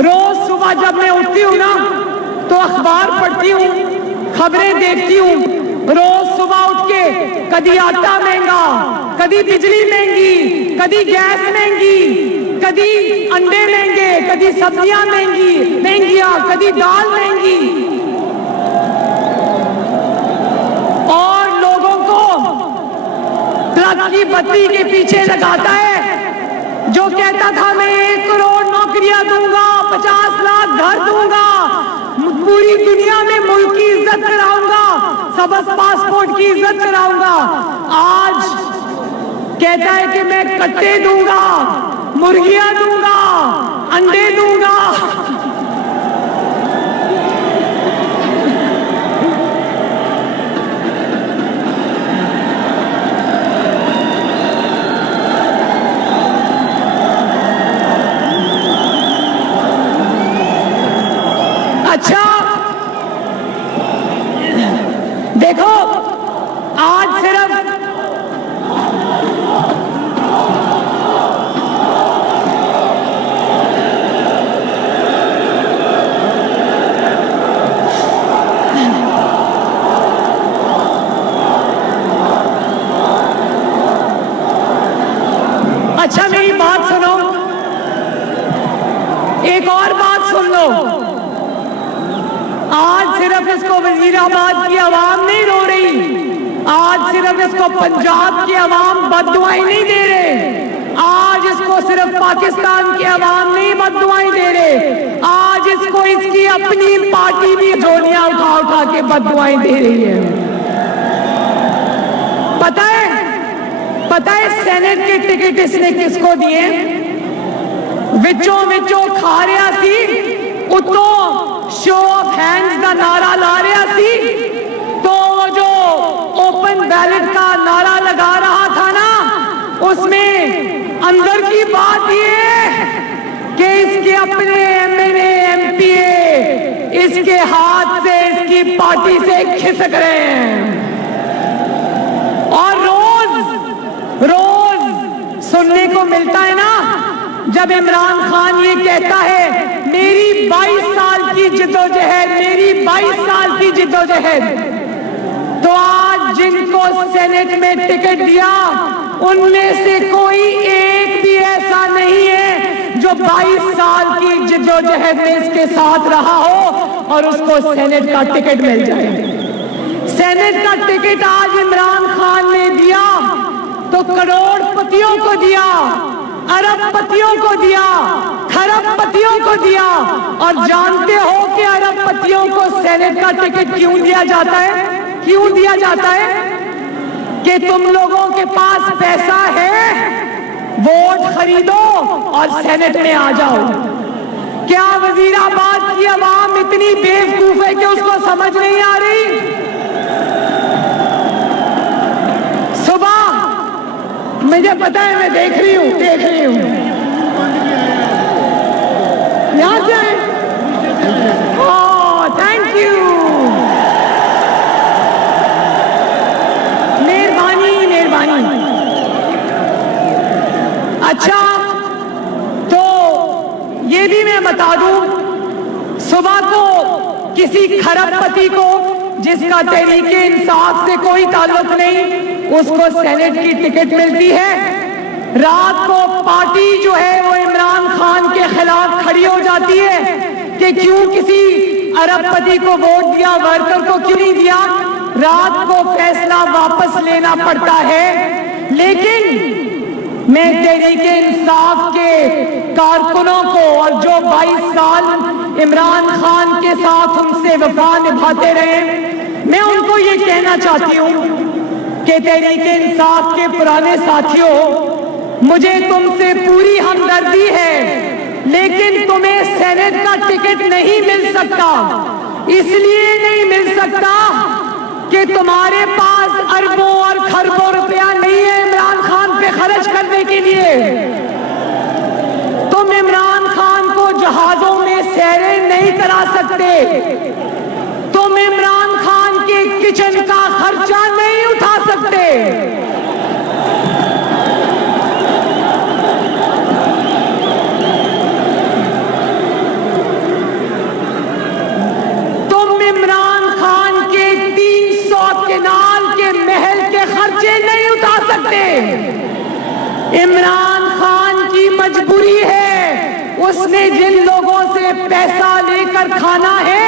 रोज सुबह जब मैं उठती हूँ ना तो अखबार पढ़ती हूँ, खबरें देखती हूँ। रोज सुबह उठ के कभी आटा महंगा, कभी बिजली महंगी, कभी गैस महंगी, कभी अंडे महंगे, कभी सब्जियां महंगियां, कभी दाल महंगी। और लोगों को ट्रक की बत्ती के पीछे लगाता है जो कहता था मैं 1 करोड़ नौकरियां दूंगा, 50 लाख घर दूंगा, पूरी दुनिया में मुल्क की इज्जत कराऊंगा, सबस पासपोर्ट की इज्जत कराऊंगा। आज कहता है कि मैं कट्टे दूंगा, मुर्गियां दूंगा, अंडे दूंगा। अच्छा देखो आज सिर्फ अच्छा मेरी बात सुनो, एक और बात सुन लो। आज सिर्फ इसको वजीराबाद की आवाम नहीं रो रही, आज सिर्फ इसको पंजाब की आवाम बद्दुआएं नहीं दे रहे, आज इसको सिर्फ पाकिस्तान की आवाम नहीं बद्दुआएं दे रहे, आज इसको इसकी अपनी पार्टी भी झोलियां उठा उठा के बद्दुआएं दे रही है। पता है सेनेट के टिकट इसने किसको दिए? विचों खा रहा सी उतो शो ऑफ हैंड्स का नारा ला रहा सी, तो जो ओपन बैलेट का नारा लगा रहा था ना उसमें अंदर की बात ये कि इसके अपने एमएलए एमपीए इसके हाथ से इसकी पार्टी से खिसक रहे हैं। और रोज सुनने को मिलता है ना जब इमरान खान ये कहता है मेरी 22 साल की जिद्दोजहद, मेरी 22 साल की जिद्दोजहद, तो आज जिनको सेनेट में टिकट दिया उनमें से कोई एक भी ऐसा नहीं है जो 22 साल की जिद्दोजहद में इसके साथ रहा हो और उसको सेनेट का टिकट मिल जाए। सेनेट का टिकट आज इमरान खान ने दिया तो करोड़पतियों को दिया, अरबपतियों को दिया, खरबपतियों को दिया। और जानते हो कि अरबपतियों को सेनेट का टिकट क्यों दिया जाता है? क्यों दिया जाता है? कि तुम लोगों के पास पैसा है, वोट खरीदो और सेनेट में आ जाओ। क्या वजीराबाद की आवाम इतनी बेवकूफ है कि उसको समझ नहीं आ रही? सुबह मुझे पता है, मैं देख रही हूँ यहां से। Oh thank you. अच्छा, तो ये भी मैं बता दूं, सुबह को किसी खरबपति को जिसका तहरीके इंसाफ से कोई ताल्लुक नहीं, उसको सेनेट की टिकट मिलती है। रात को पार्टी जो है वो इमरान खान के खिलाफ खड़ी हो जाती है कि क्यों किसी अरबपति को वोट दिया, वर्कर को क्यों नहीं दिया। रात को फैसला वापस लेना पड़ता है। लेकिन मैं तहरीके इंसाफ के कारकुनों को, और जो 22 साल इमरान खान के साथ उनसे वफा निभाते रहे, मैं उनको ये कहना चाहती हूँ कि तहरीके इंसाफ के पुराने साथियों, मुझे तुमसे पूरी हमदर्दी है, लेकिन तुम्हें सेनेट का टिकट नहीं मिल सकता। इसलिए नहीं मिल सकता कि तुम्हारे पास अरबों और खरबों रुपया नहीं है इमरान खान पे खर्च करने के लिए। तुम इमरान खान को जहाजों में सैरें नहीं करा सकते, तुम इमरान खान के किचन का खर्चा नहीं उठा सकते। तुम इमरान खान के 300 केनाल के महल के खर्चे नहीं उठा सकते। इमरान खान की मजबूरी है, उसने जिन लोगों से पैसा लेकर खाना है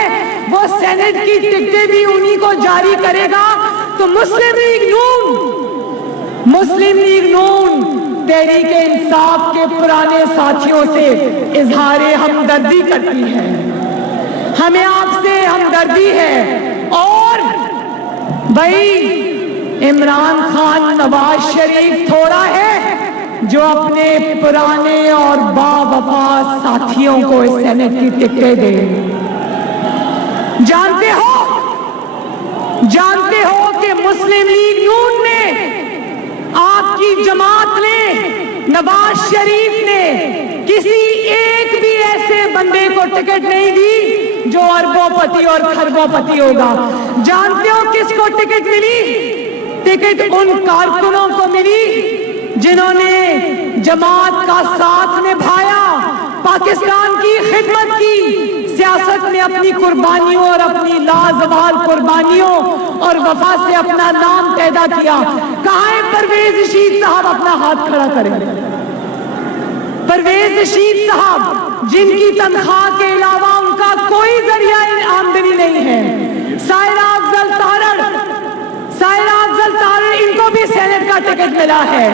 वो सेनेट की टिकटें भी उन्हीं को जारी करेगा। तो मुस्लिम लीग नून तहरीके इंसाफ के पुराने साथियों से इजहारे हमदर्दी करती है। हमें आपसे हमदर्दी है। और भाई, इमरान खान नवाज शरीफ थोड़ा है जो अपने पुराने और बावफा साथियों को इस सेनेट की टिकटें दे। जानते हो कि मुस्लिम लीग नून ने, आपकी जमात ने, नवाज शरीफ ने किसी एक भी ऐसे बंदे को टिकट नहीं दी जो अरबोपति और खरबोपति होगा। जानते हो किसको टिकट मिली? टिकट उन कारकुनों को मिली जिन्होंने जमात का साथ निभाया, पाकिस्तान की खिदमत की, सियासत में अपनी कुर्बानियों और अपनी लाजवाल कुर्बानियों और वफा से अपना नाम पैदा किया। कहाँ है परवेज रशीद साहब? अपना हाथ खड़ा करें। परवेज रशीद साहब, जिनकी तनख्वाह के अलावा उनका कोई जरिया आमदनी नहीं है। सायरा अफजल तारड़, इनको भी सेनेट का टिकट मिला है।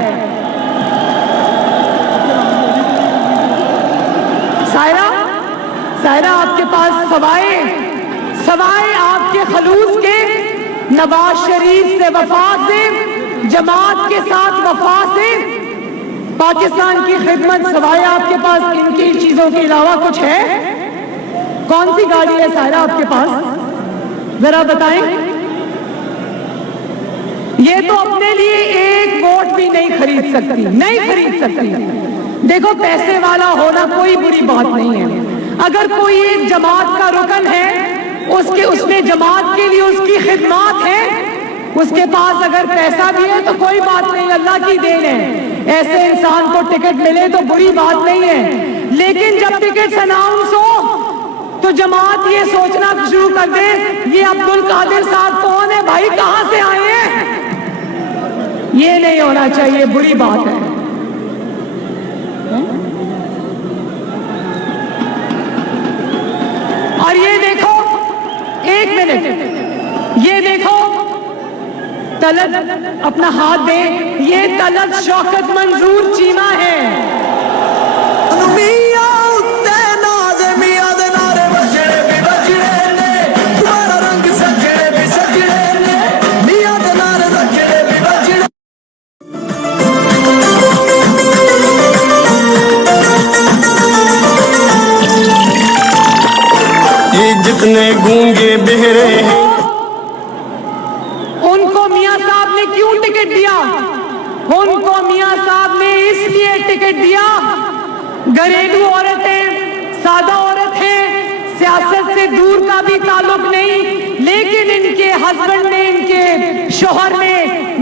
सायरा, आपके पास सवाए आपके खलूस के, नवाज शरीफ से वफा से, जमात के साथ वफा से, पाकिस्तान की खिदमत, सवाए आपके पास इनकी चीजों के अलावा कुछ है? कौन सी गाड़ी है सायरा आपके पास? जरा बताएं। ये तो अपने लिए एक वोट भी नहीं खरीद सकती। देखो, पैसे वाला होना कोई बुरी बात नहीं है। अगर कोई एक जमात का रुकन है, उसने जमात के लिए उसकी खिदमत है, उसके पास अगर पैसा भी है तो कोई बात नहीं, अल्लाह की देन है। ऐसे इंसान को टिकट मिले तो बुरी बात नहीं है। लेकिन जब टिकट अनाउंस हो तो जमात ये सोचना शुरू कर दे, ये अब्दुल कादिर साहब कौन है भाई, कहां से आए हैं? ये नहीं होना चाहिए, बुरी बात है। और ये देखो, एक मिनट, ये देखो, तलत अपना हाथ दे, ये तलत शौकत मंजूर चीमा है। जितने गूंगे बहरे हैं, उनको मियां साहब ने क्यों टिकट दिया? उनको मियां साहब ने इसलिए टिकट दिया, घरेलू औरत है, सादा औरत है, सियासत से दूर का भी ताल्लुक नहीं, लेकिन इनके हस्बैंड ने, इनके शोहर ने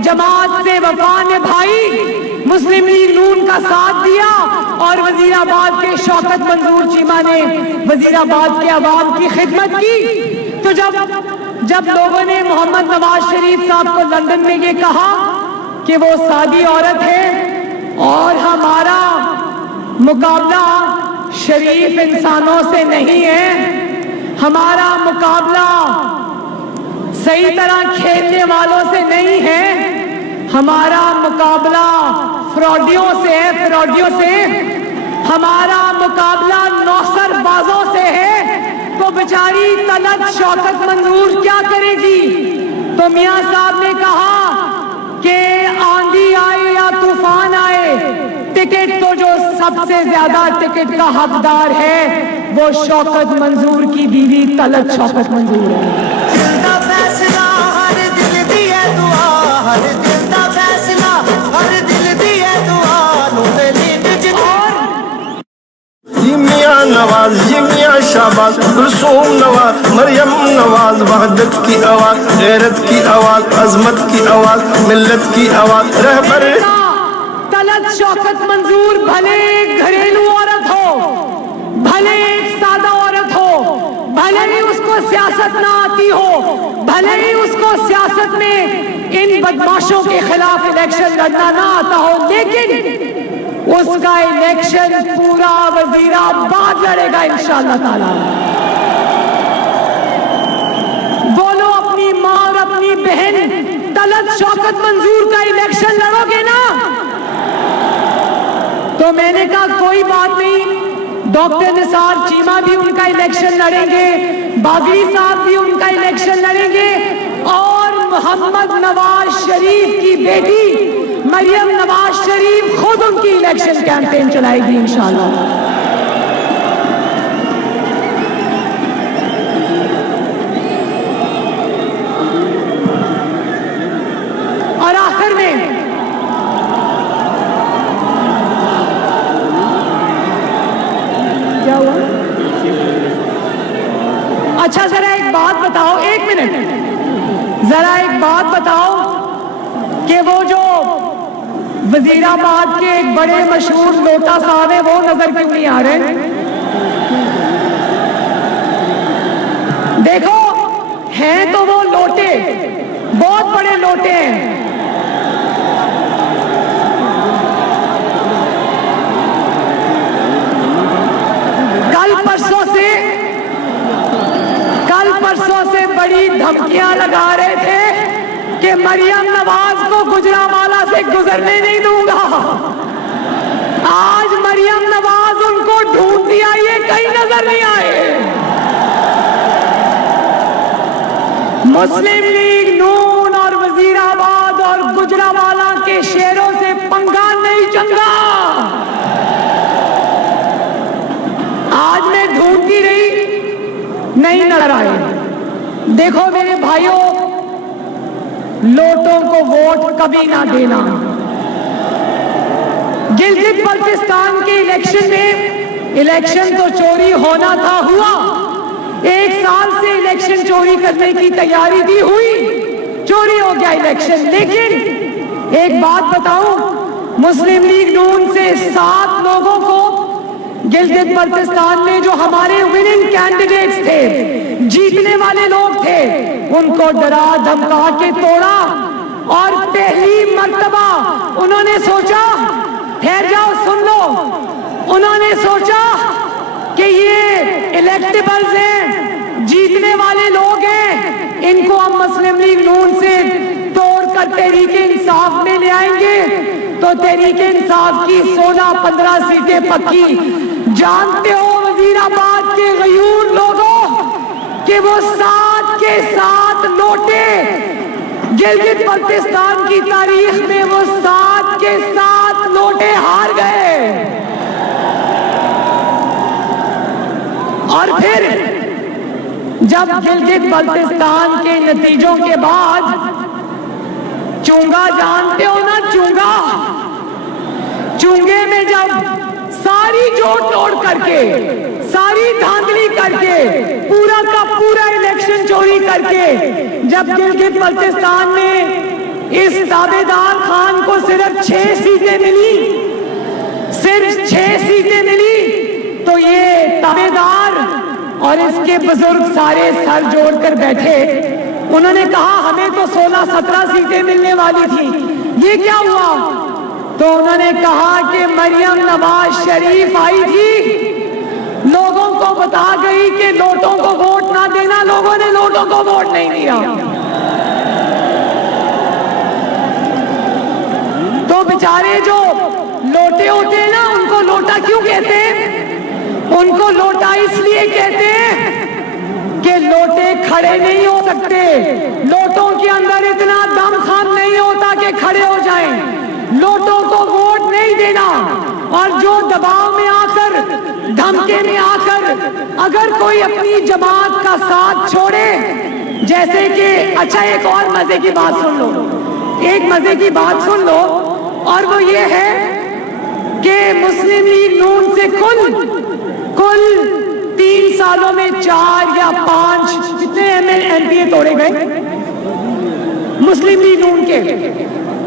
जमात से वफा निभाई, मुस्लिम लीग नून का साथ दिया और वजीराबाद के शौकत मंजूर चीमा ने वजीराबाद के अवाम की खिदमत की। तो जब लोगों ने मोहम्मद नवाज शरीफ साहब को लंदन में ये कहा कि वो सादी औरत है और हमारा मुकाबला शरीफ इंसानों से नहीं है, हमारा मुकाबला सही तरह खेलने वालों से नहीं है, हमारा मुकाबला फ्रॉडियों से है, फ्रॉडियों से, हमारा मुकाबला नौसरबाजों से है, तो बेचारी तलत शौकत मंजूर क्या करेगी? तो मियां साहब ने कहा कि आंधी आए या तूफान आए, टिकट तो जो सबसे ज्यादा टिकट का हकदार है वो शौकत मंजूर की बीवी तलत शौकत मंजूर है। दिल दा फैसला हर दिल दी है दुआ, हर दिल दा फैसला हर दिल दी है दुआ, नूरे लीग जिंदाबाद। ये मियां नवाज, ये मियां शाहबाज, कुलसूम नवाज, मरियम नवाज, वहदत की आवाज, गैरत की आवाज, अजमत की आवाज, मिल्लत की आवाज, रहबर तलत शौकत मंजूर भले एक घरेलू औरत हो, भले एक सादा औरत हो, भले ही उसको सियासत ना आती हो, भले ही उसको सियासत में इन बदमाशों के खिलाफ इलेक्शन लड़ना ना आता हो, लेकिन उसका इलेक्शन पूरा वजीराबाद लड़ेगा इंशाअल्लाह ताला। बोलो अपनी माँ और अपनी बहन तलत शौकत मंजूर का इलेक्शन लड़ोगे ना? तो मैंने कहा कोई बात नहीं, डॉक्टर निसार चीमा भी उनका इलेक्शन लड़ेंगे, बागरी साहब भी उनका इलेक्शन लड़ेंगे और मोहम्मद नवाज शरीफ की बेटी मरियम नवाज शरीफ खुद उनकी इलेक्शन कैंपेन चलाएगी इंशाअल्लाह। और आखिर में क्या हुआ? अच्छा जरा एक बात बताओ, एक मिनट, जरा एक बात बताओ कि वो जो वजीराबाद के एक बड़े मशहूर लोटा साहब है वो नजर क्यों नहीं आ रहे? देखो हैं तो वो लोटे, बहुत बड़े लोटे हैं। कल परसों से बड़ी धमकियां लगा रहे थे कि मरियम नवाज को गुजरांवाला से गुजरने नहीं दूंगा। आज मरियम नवाज उनको ढूंढती आई है, कहीं नजर नहीं आए। मुस्लिम लीग नून और वजीराबाद और गुजरांवाला के शेरों से पंगा नहीं चंगा। आज मैं ढूंढती रही, नहीं नजर आए। देखो मेरे भाइयों, लोटों को वोट कभी ना देना। गिलगित बल्तिस्तान के इलेक्शन में, इलेक्शन तो चोरी होना था, हुआ। 1 साल से इलेक्शन चोरी करने की तैयारी भी हुई, चोरी हो गया इलेक्शन। लेकिन एक बात बताऊं, मुस्लिम लीग नून से 7 लोगों को गिलगित बल्तिस्तान में जो हमारे विनिंग कैंडिडेट्स थे, जीतने वाले लोग थे, उनको डरा धमका के तोड़ा। और पहली मर्तबा उन्होंने सोचा, ठहर जाओ सुन लो, उन्होंने सोचा कि ये इलेक्टेबल्स हैं, जीतने वाले लोग हैं, इनको हम मुस्लिम लीग नून से तोड़कर तहरीके इंसाफ में ले आएंगे तो तहरीके इंसाफ की 16-15 सीटें पक्की। जानते हो वजीराबाद के गयूर लोगों कि वो 7 के 7 लोटे गिलगित बल्तिस्तान की तारीख में, वो 7 के 7 लोटे हार गए। और फिर जब गिलगित बल्तिस्तान के नतीजों के बाद चुंगा, जानते हो ना चुंगा, चुंगे में जब सारी जोड़ तोड़ करके, सारी धांधली करके, पूरा का पूरा इलेक्शन चोरी करके जब गिलगित बल्तिस्तान में इस ताबेदार खान को सिर्फ 6 सीटें मिली, सिर्फ 6 सीटें मिली, तो ये ताबेदार और इसके बुजुर्ग सारे सर जोड़कर बैठे। उन्होंने कहा हमें तो 16-17 सीटें मिलने वाली थी, ये क्या हुआ? तो उन्होंने कहा कि मरियम नवाज शरीफ आई थी, लोगों को बता गई कि नोटों को वोट ना देना, लोगों ने नोटों को वोट नहीं दिया। तो बेचारे जो लोटे होते हैं ना, उनको लोटा क्यों कहते हैं? उनको लोटा इसलिए कहते हैं कि लोटे खड़े नहीं हो सकते, लोटों के अंदर इतना दमखम नहीं होता कि खड़े हो जाएं। लोटों को वोट नहीं देना, और जो दबाव में आकर, धमके में आकर अगर कोई अपनी जमात का साथ छोड़े, जैसे कि अच्छा एक और मजे की बात सुन लो, एक मजे की बात सुन लो, और वो ये है कि मुस्लिम लीग नून से कुल 3 सालों में 4 या 5 कितने एमपीए तोड़े गए मुस्लिम लीग नून के?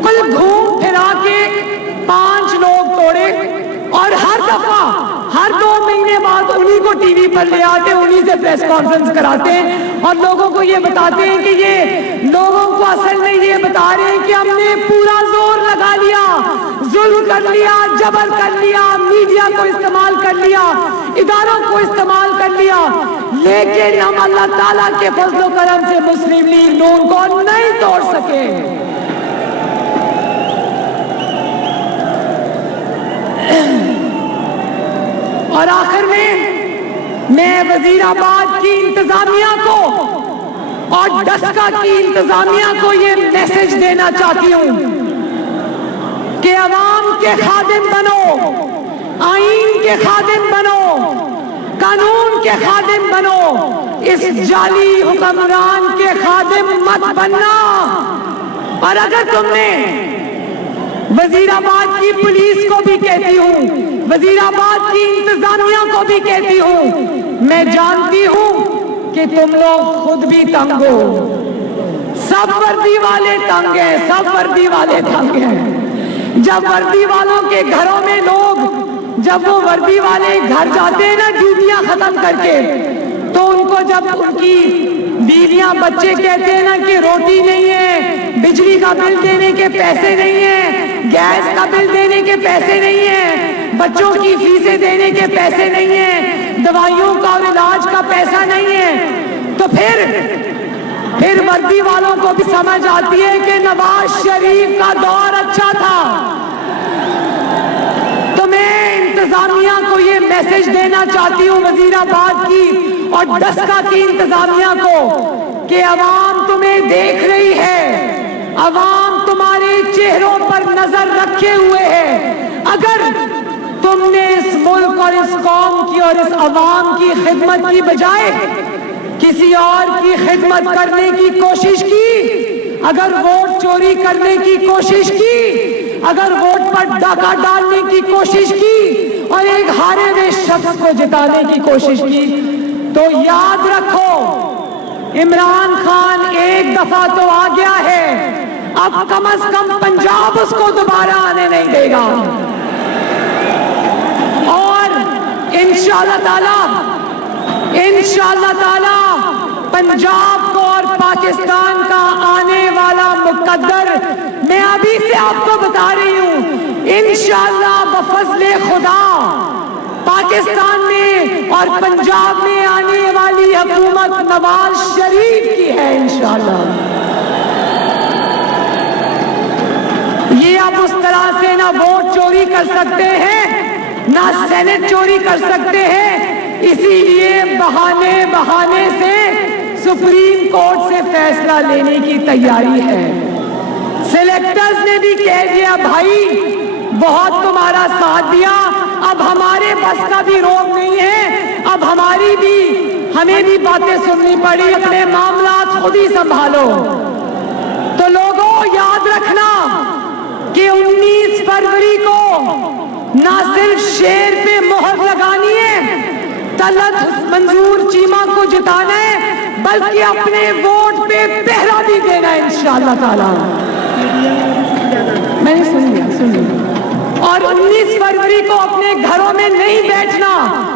कुल घूम फिरा के 5 लोग तोड़े, और हर दफा हर 2 महीने बाद उन्हीं को टीवी पर ले आते, उन्हीं से प्रेस कॉन्फ्रेंस कराते हैं और लोगों को ये बताते हैं कि ये लोगों को असल में ये बता रहे हैं कि हमने पूरा जोर लगा लिया, जुल्म कर लिया, जबर कर लिया, मीडिया को इस्तेमाल कर लिया, इदारों को इस्तेमाल कर लिया, लेकिन हम अल्लाह ताला के फजलो करम से मुस्लिम लीग नून को नहीं तोड़ सके। और आखिर में मैं वजीराबाद की इंतजामिया को और डस्का की इंतजामिया को ये मैसेज देना चाहती हूं कि अवाम के खादिम बनो, आईन के खादिम बनो, कानून के खादिम बनो, इस जाली हुक्मरान के खादिम मत बनना। और अगर तुमने वजीराबाद की पुलिस को भी कहती हूं, वजीराबाद की इंतजामिया को भी कहती हूं, मैं जानती हूं कि तुम लोग खुद भी तंग हो, सब वर्दी वाले तंग हैं, सब वर्दी वाले तंग हैं। जब वर्दी वालों के घरों में लोग, जब वो वर्दी वाले घर जाते हैं ना ड्यूटियां खत्म करके, तो उनको जब उनकी बीवियां बच्चे कहते हैं ना कि रोटी नहीं है, बिजली का बिल देने के पैसे नहीं है, गैस का बिल देने के पैसे नहीं है, बच्चों की फीसें देने के पैसे नहीं है, दवाइयों का और इलाज का पैसा नहीं है, तो फिर वर्दी वालों को भी समझ आती है कि नवाज शरीफ का दौर अच्छा था। तो मैं इंतजामिया को ये मैसेज देना चाहती हूँ, वजीराबाद की और डस्का की इंतजामिया को, कि अवाम तुम्हें देख रही है, अवाम तुम्हारे चेहरों पर नजर रखे हुए है। अगर तुमने इस मुल्क और इस कौम की और इस अवाम की खिदमत की बजाय किसी और की खिदमत करने की कोशिश की, अगर वोट चोरी करने की कोशिश की, अगर वोट पर डाका डालने की कोशिश की और एक हारे हुए शख्स को जिताने की कोशिश की, तो याद रखो इमरान खान एक दफा तो आ गया है, अब कम से कम पंजाब उसको दोबारा आने नहीं देगा। और इंशाअल्लाह ताला पंजाब को और पाकिस्तान का आने वाला मुकद्दर मैं अभी से आपको बता रही हूं, इंशाअल्लाह बफज़ले खुदा पाकिस्तान में और पंजाब में आने वाली हुकूमत नवाज शरीफ की है इंशाअल्लाह। ये आप उस तरह से ना वोट चोरी कर सकते हैं, ना सेनेट चोरी कर सकते हैं, इसीलिए बहाने से सुप्रीम कोर्ट से फैसला लेने की तैयारी है। सिलेक्टर्स ने भी कह दिया भाई बहुत तुम्हारा साथ दिया, अब हमारे बस का भी रोक नहीं है, अब हमें भी बातें सुननी पड़ी, अपने मामलात खुद ही संभालो। तो लोगों याद रखना कि 19 फरवरी को ना सिर्फ शेर पे मोहर लगानी है, तलत मंजूर चीमा को जिताना है, बल्कि अपने वोट पे पहरा भी देना है इंशाअल्लाह ताला। मैंने सुन लिया। और 19 फरवरी को अपने घरों में नहीं बैठना,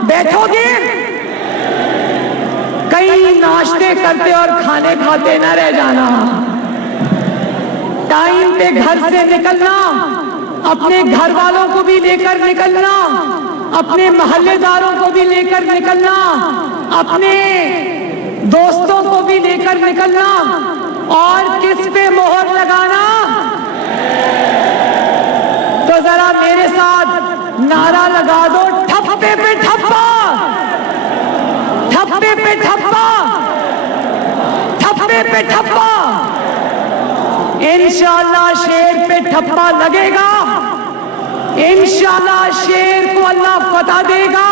बैठोगे कहीं नाश्ते करते और खाने खाते न रह जाना। टाइम पे घर से निकलना, अपने घर वालों को भी लेकर निकलना, अपने मोहल्लेदारों को भी लेकर निकलना, अपने दोस्तों को भी लेकर निकलना। और किस पे मोहर लगाना? तो जरा मेरे साथ नारा लगा दो, ठप्पे पे ठप्पा, ठप्पे पे ठप्पा, ठप्पे पे ठप्पा। इंशाअल्लाह शेर पे ठप्पा लगेगा, इंशाअल्लाह शेर को अल्लाह फतह देगा।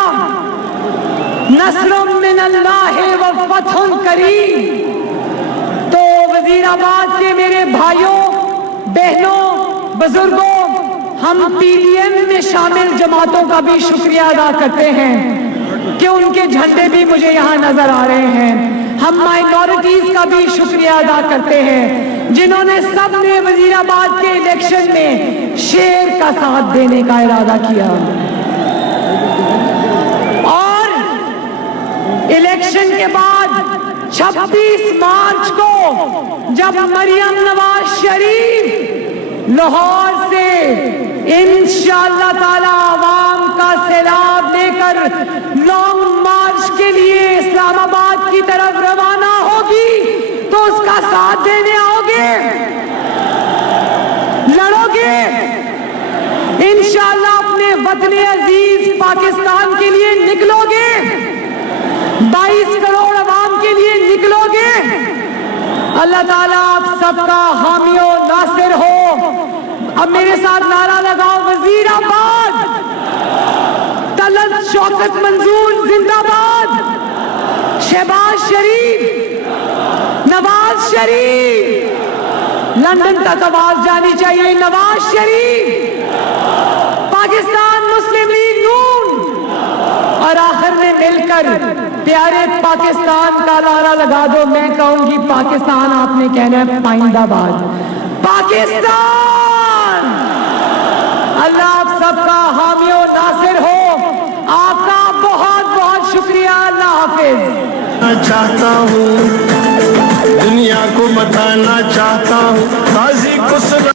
नस्रुम मिनल्लाह व फतहुन करीम। तो वजीराबाद के मेरे भाइयों बहनों बुजुर्गों, हम पीडीएम में शामिल जमातों का भी शुक्रिया अदा करते हैं कि उनके झंडे भी मुझे यहाँ नजर आ रहे हैं। हम माइनॉरिटीज का भी शुक्रिया अदा करते हैं जिन्होंने सबने वजीराबाद के इलेक्शन में शेर का साथ देने का इरादा किया। और इलेक्शन के बाद 26 मार्च को जब मरियम नवाज शरीफ लाहौर से इंशाअल्लाह ताला आवाम का सैलाब लेकर लॉन्ग मार्च के लिए इस्लामाबाद की तरफ रवाना होगी, तो उसका साथ देने आओगे, लड़ोगे इंशाअल्लाह, अपने वतन अजीज पाकिस्तान के लिए निकलोगे, 22 करोड़ अवाम के लिए निकलोगे। अल्लाह ताला आप सबका हामी और नासिर हो। अब मेरे साथ नारा लगाओ, वजीराबाद, तलत शौकत मंजूर जिंदाबाद, शहबाज शरीफ, नवाज शरीफ, लंदन तक आवाज जानी चाहिए, नवाज शरीफ, पाकिस्तान मुस्लिम लीग नून। और आखिर में मिलकर प्यारे पाकिस्तान का नारा लगा दो। मैं कहूंगी पाकिस्तान, आपने कहना है पाइंदाबाद, पाकिस्तान। अल्लाह आप सबका हामी और नासिर हो। आपका बहुत बहुत शुक्रिया। अल्लाह हाफिज। चाहता हूँ, दुनिया को बताना चाहता हूँ, काजी को सुना